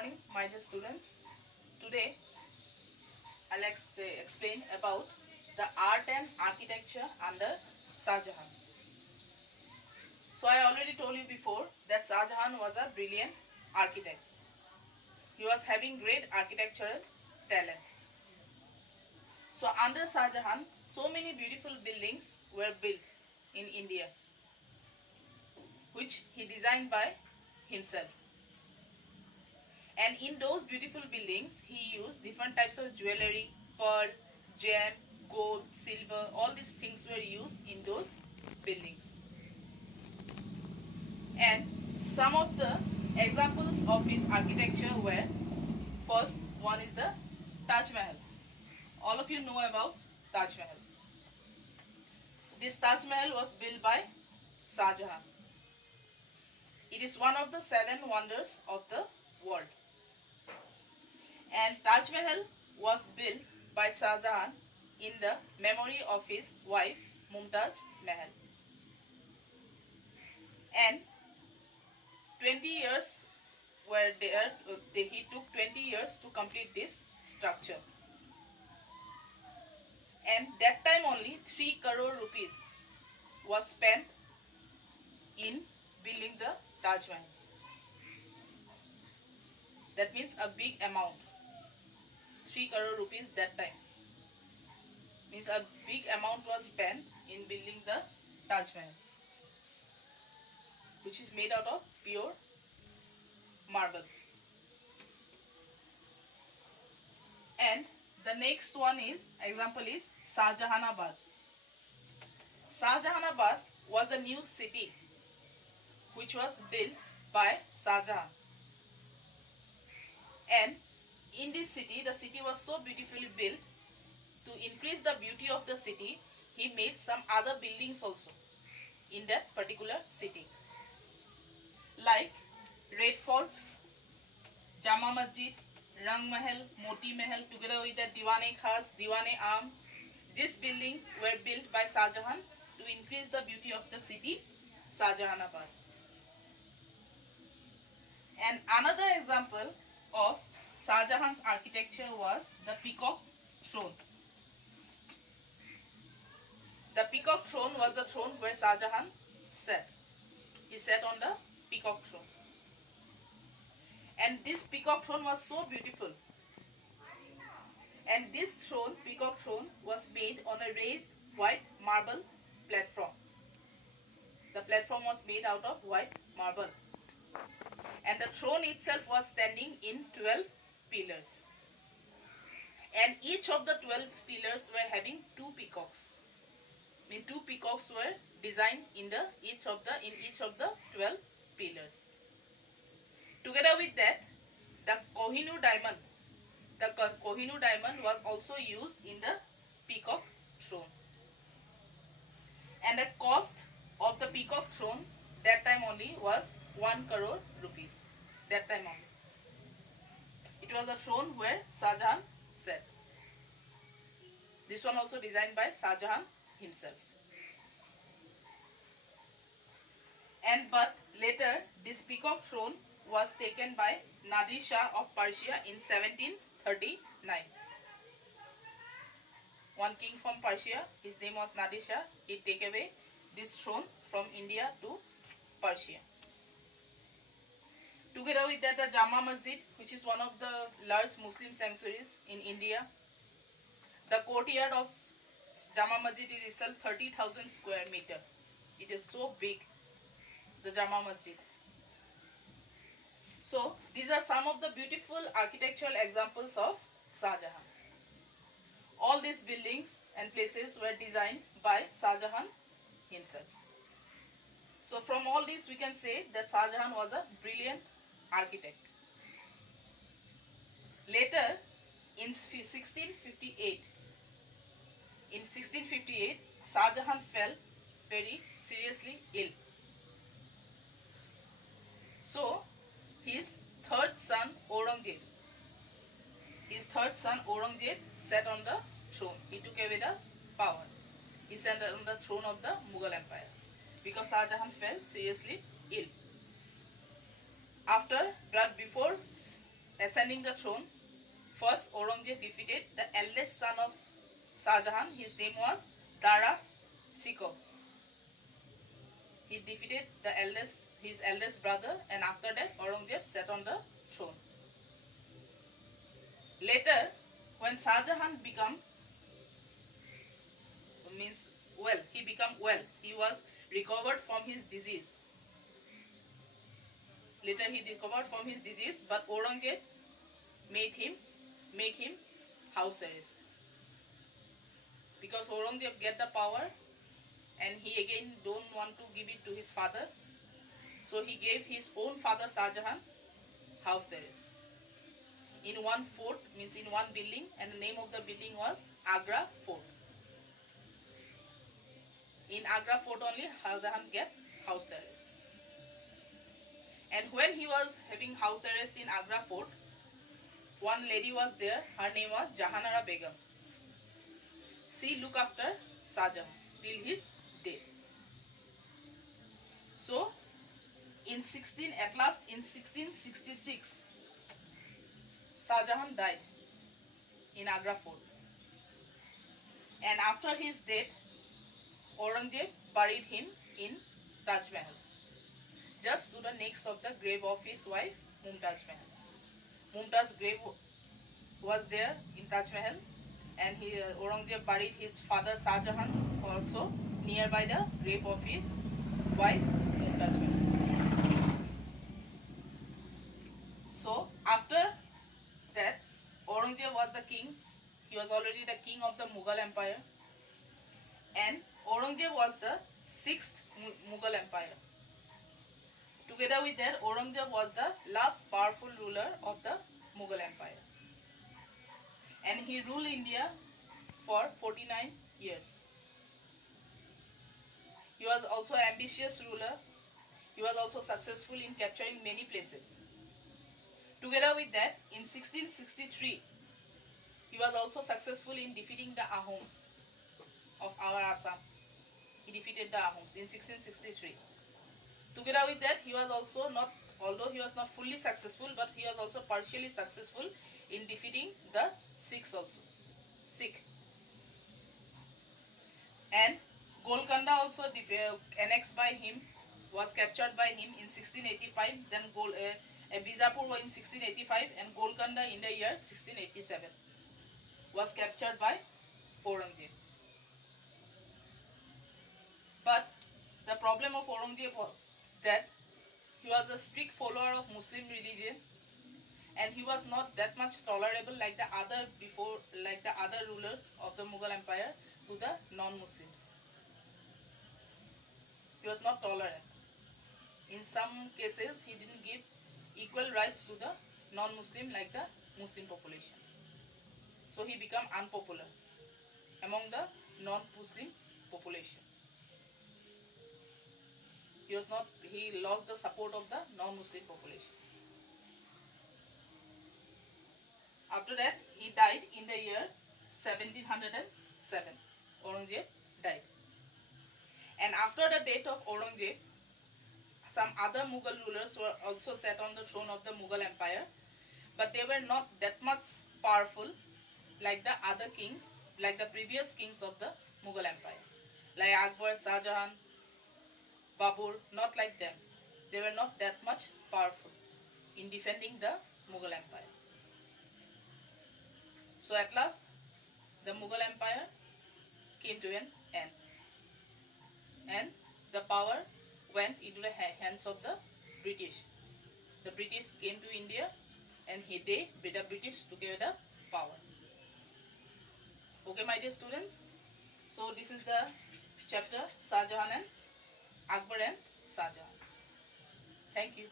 morning, my dear students. Today, I'll explain about the art and architecture under Shah Jahan. So, I already told you before that Shah Jahan was a brilliant architect. He was having great architectural talent. So, under Shah Jahan, so many beautiful buildings were built in India, which he designed by himself. And in those beautiful buildings, he used different types of jewelry, pearl, gem, gold, silver, all these things were used in those buildings. And some of the examples of his architecture were, first one is the Taj Mahal. All of you know about Taj Mahal. This Taj Mahal was built by Shah Jahan. It is one of the 7 wonders of the world. And Taj Mahal was built by Shah Jahan in the memory of his wife Mumtaz Mahal. And 20 years were there, he took 20 years to complete this structure. And that time only 3 crore rupees was spent in building the Taj Mahal. That means a big amount. 3 crore rupees that time. Means a big amount was spent in building the Taj Mahal, which is made out of pure marble. And the next one is, example is Shahjahanabad. Shahjahanabad was a new city which was built by Shah Jahan. And in this city, the city was so beautifully built. To increase the beauty of the city, he made some other buildings also in that particular city, like Red Fort, Jama Masjid, Rang Mahal, Moti Mahal, together with the Diwane Khas, Diwane Am. These buildings were built by Shah Jahan to increase the beauty of the city, Shahjahanabad. And another example of Shah Jahan's architecture was the Peacock Throne. The Peacock Throne was the throne where Shah Jahan sat. He sat on the Peacock Throne. And this Peacock Throne was so beautiful. And this throne, Peacock Throne, was made on a raised white marble platform. The platform was made out of white marble. And the throne itself was standing in 12 pillars. And each of the 12 pillars were having 2 peacocks. I mean, 2 peacocks were designed in each of the 12 pillars. Together with that, the Kohinoor diamond. The Kohinoor diamond was also used in the Peacock Throne. And the cost of the Peacock Throne that time only was 1 crore rupees. That time only. It was a throne where Shah Jahan sat. This one also designed by Shah Jahan himself. But later this Peacock Throne was taken by Nadir Shah of Persia in 1739. One king from Persia, his name was Nadir Shah. He took away this throne from India to Persia. Together with that, the Jama Masjid, which is one of the large Muslim sanctuaries in India. The courtyard of Jama Masjid is itself 30,000 square meter. It is so big, the Jama Masjid. So, these are some of the beautiful architectural examples of Shah Jahan. All these buildings and places were designed by Shah Jahan himself. So, from all this we can say that Shah Jahan was a brilliant architect. Later, in 1658, Shah Jahan fell very seriously ill. So, his third son Aurangzeb sat on the throne. He took away the power. He sat on the throne of the Mughal Empire because Shah Jahan fell seriously ill. But before ascending the throne, first Aurangzeb defeated the eldest son of Shah Jahan. His name was Dara Shikoh. He defeated his eldest brother, and after that Aurangzeb sat on the throne. Later, when Shah Jahan became well. He was recovered from his disease. Later he recovered from his disease, but Aurangzeb make him house arrest. Because Aurangzeb get the power and he again don't want to give it to his father. So he gave his own father Shah Jahan house arrest. In one fort, means in one building, and the name of the building was Agra Fort. In Agra Fort only Shah Jahan get house arrest. And when he was having house arrest in Agra Fort, one lady was there, her name was Jahanara Begum. She looked after Shah Jahan till his death. So, at last in 1666, Shah Jahan died in Agra Fort. And after his death, Aurangzeb buried him in Taj Mahal, just to the next of the grave of his wife Mumtaz Mahal. Mumtaz's grave was there in Taj Mahal, and Aurangzeb buried his father Shah Jahan also nearby the grave of his wife Mumtaz Mahal. So after that, Aurangzeb was the king. He was already the king of the Mughal Empire, and Aurangzeb was the 6th Mughal Empire. Together with that, Aurangzeb was the last powerful ruler of the Mughal Empire, and he ruled India for 49 years. He was also an ambitious ruler. He was also successful in capturing many places. Together with that, in 1663, he was also successful in defeating the Ahoms of our Assam. He defeated the Ahoms in 1663. Together with that, he was also not, although he was not fully successful, but he was also partially successful in defeating the Sikhs also. And Golconda also annexed by him, was captured by him in 1685. Then Bijapur in 1685, and Golconda in the year 1687 was captured by Aurangzeb. But the problem of Aurangzeb was that he was a strict follower of Muslim religion, and he was not that much tolerable like the other rulers of the Mughal Empire to the non-Muslims. He was not tolerant. In some cases, he didn't give equal rights to the non-Muslim like the Muslim population. So he became unpopular among the non-Muslim population. He lost the support of the non-Muslim population. After that, he died in the year 1707. Aurangzeb died. And after the death of Aurangzeb, some other Mughal rulers were also sat on the throne of the Mughal Empire, but they were not that much powerful like the other kings, like the previous kings of the Mughal Empire, like Akbar, Shah Jahan, Babur, not like them. They were not that much powerful in defending the Mughal Empire. So at last, the Mughal Empire came to an end, and the power went into the hands of the British. The British came to India, and the British took away the power. Okay, my dear students. So this is the chapter Shah Jahan and Akbar and Shah Jahan. Thank you.